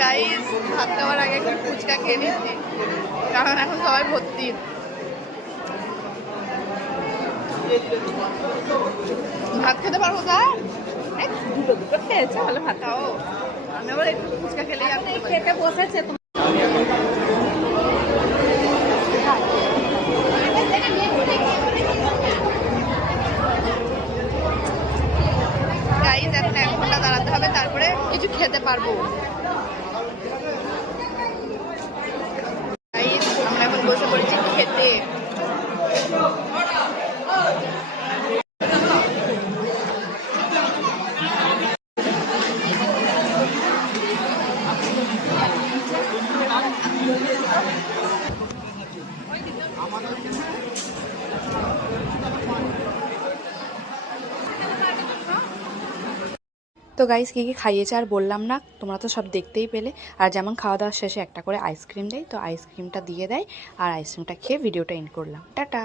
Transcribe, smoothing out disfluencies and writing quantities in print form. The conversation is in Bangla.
গাইস ভাত খাওয়ার আগে একটু ফুচকা খেয়ে নিচ্ছি, কারণ এখন সবাই ভর্তি। ভাত খেতে পারবো তা দুটো খেয়েছে, ভালো ভাত খাও। আমি আবার একটু ফুচকা খেলেই আমি খেতে বসেছে। গাইস এখন 1 ঘন্টা দাঁড়াতে হবে, তারপরে কিছু খেতে পারবো। গাইস আমরা এখন বসে পড়েছি খেতে। তো গাইস কী কী খাইয়েছে আর বললাম না, তোমরা তো সব দেখতেই পেলে। আর যেমন খাওয়া দাওয়ার শেষে একটা করে আইসক্রিম দেয়, তো আইসক্রিমটা দিয়ে দেয়, আর আইসক্রিমটা খেয়ে ভিডিওটা এন্ড করলাম। টাটা।